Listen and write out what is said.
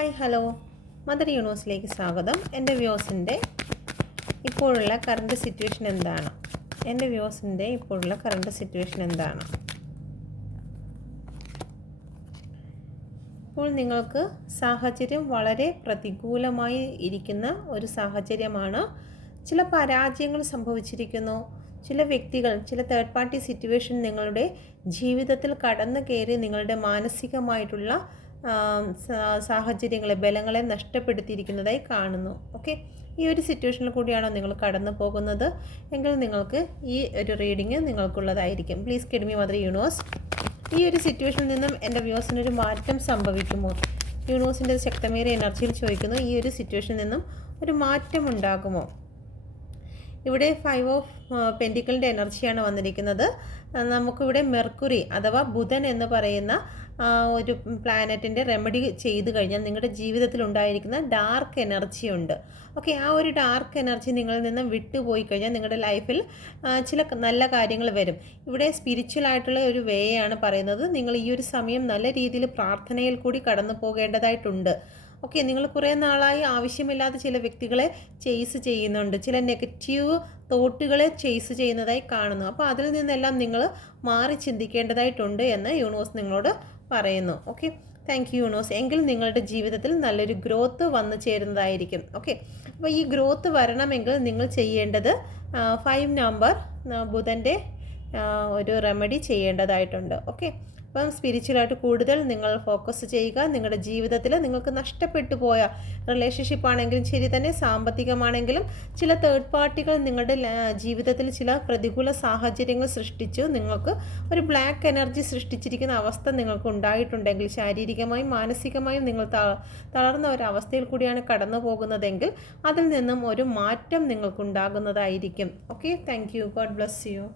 Hi hello. Mother യൂണിവേഴ്സിലേക്ക് സ്വാഗതം. എന്റെ വ്യൂസിന്റെ ഇപ്പോഴുള്ള കറണ്ട് സിറ്റുവേഷൻ എന്താണ്? എന്റെ വ്യൂസിന്റെ ഇപ്പോഴുള്ള കറണ്ട് സിറ്റുവേഷൻ എന്താണ്? ഇപ്പോൾ നിങ്ങൾക്ക് സാഹചര്യം വളരെ പ്രതികൂലമായി ഇരിക്കുന്ന ഒരു സാഹചര്യമാണ്. ചില പരാജയങ്ങൾ സംഭവിച്ചിരിക്കുന്നു. ചില വ്യക്തികൾ ചില തേർഡ് പാർട്ടി സിറ്റുവേഷൻ നിങ്ങളുടെ ജീവിതത്തിൽ കടന്നു കയറി നിങ്ങളുടെ മാനസികമായിട്ടുള്ള സാഹചര്യങ്ങളെ ബലങ്ങളെ നഷ്ടപ്പെടുത്തിയിരിക്കുന്നതായി കാണുന്നു. ഓക്കെ ഈ ഒരു സിറ്റുവേഷനിൽ കൂടിയാണോ നിങ്ങൾ കടന്നു പോകുന്നത്? എങ്കിൽ നിങ്ങൾക്ക് ഈ ഒരു reading നിങ്ങൾക്കുള്ളതായിരിക്കും. Please guide me mother universe ഈ ഒരു സിറ്റുവേഷനിൽ നിന്നും എന്റെ വ്യൂസിനൊരു മാറ്റം സംഭവിക്കുമോ? യൂണിവേഴ്സിന്റെ ശക്തമേറിയ എനർജിയിൽ ചോദിക്കുന്നു ഈ ഒരു സിറ്റുവേഷനിൽ നിന്നും ഒരു മാറ്റം ഉണ്ടാകുമോ? ഇവിടെ ഫൈവ് ഓഫ് പെന്റിക്കിളിന്റെ എനർജിയാണ് വന്നിരിക്കുന്നത്. നമുക്കിവിടെ മെർക്കുറി അഥവാ ബുധൻ എന്ന് പറയുന്ന ഒരു പ്ലാനറ്റിന്റെ റെമഡി ചെയ്തു കഴിഞ്ഞാൽ നിങ്ങളുടെ ജീവിതത്തിൽ ഉണ്ടായിരിക്കുന്ന ഡാർക്ക് എനർജി ഉണ്ട്. ഓക്കെ ആ ഒരു ഡാർക്ക് എനർജി നിങ്ങളിൽ നിന്ന് വിട്ടുപോയി കഴിഞ്ഞാൽ നിങ്ങളുടെ ലൈഫിൽ ചില നല്ല കാര്യങ്ങൾ വരും. ഇവിടെ സ്പിരിച്വൽ ആയിട്ടുള്ള ഒരു വേയാണ് പറയുന്നത്. നിങ്ങൾ ഈ ഒരു സമയം നല്ല രീതിയിൽ പ്രാർത്ഥനയിൽ കൂടി കടന്നു പോകേണ്ടതായിട്ടുണ്ട്. ഓക്കെ നിങ്ങൾ കുറേ നാളായി ആവശ്യമില്ലാത്ത ചില വ്യക്തികളെ ചെയ്സ് ചെയ്യുന്നുണ്ട്. ചില നെഗറ്റീവ് തോട്ടുകളെ ചെയ്സ് ചെയ്യുന്നതായി കാണുന്നു. അപ്പോൾ അതിൽ നിന്നെല്ലാം നിങ്ങൾ മാറി ചിന്തിക്കേണ്ടതായിട്ടുണ്ട് എന്ന് യൂണിവേഴ്സ് നിങ്ങളോട് പറയുന്നു. Okay thank you universe. എങ്കിൽ നിങ്ങളുടെ ജീവിതത്തിൽ നല്ലൊരു ഗ്രോത്ത് വന്നു ചേരുന്നതായിരിക്കും. ഓക്കെ അപ്പോൾ ഈ ഗ്രോത്ത് വരണമെങ്കിൽ നിങ്ങൾ ചെയ്യേണ്ടത് ഫൈവ് നമ്പർ ബുധന്റെ ഒരു റെമഡി ചെയ്യേണ്ടതായിട്ടുണ്ട്. ഓക്കെ അപ്പം സ്പിരിച്വലായിട്ട് കൂടുതൽ നിങ്ങൾ ഫോക്കസ് ചെയ്യുക. നിങ്ങളുടെ ജീവിതത്തിൽ നിങ്ങൾക്ക് നഷ്ടപ്പെട്ടു പോയ റിലേഷൻഷിപ്പ് ആണെങ്കിലും ശരി തന്നെ സാമ്പത്തികമാണെങ്കിലും ചില തേർഡ് പാർട്ടികൾ നിങ്ങളുടെ ജീവിതത്തിൽ ചില പ്രതികൂല സാഹചര്യങ്ങൾ സൃഷ്ടിച്ചു. നിങ്ങൾക്ക് ഒരു ബ്ലാക്ക് എനർജി സൃഷ്ടിച്ചിരിക്കുന്ന അവസ്ഥ നിങ്ങൾക്ക് ഉണ്ടായിട്ടുണ്ടെങ്കിൽ ശാരീരികമായും മാനസികമായും നിങ്ങൾ തളർന്ന ഒരു അവസ്ഥയിൽ കൂടിയാണ് കടന്നു പോകുന്നതെങ്കിൽ അതിൽ നിന്നും ഒരു മാറ്റം നിങ്ങൾക്കുണ്ടാകുന്നതായിരിക്കും. Okay thank you God bless you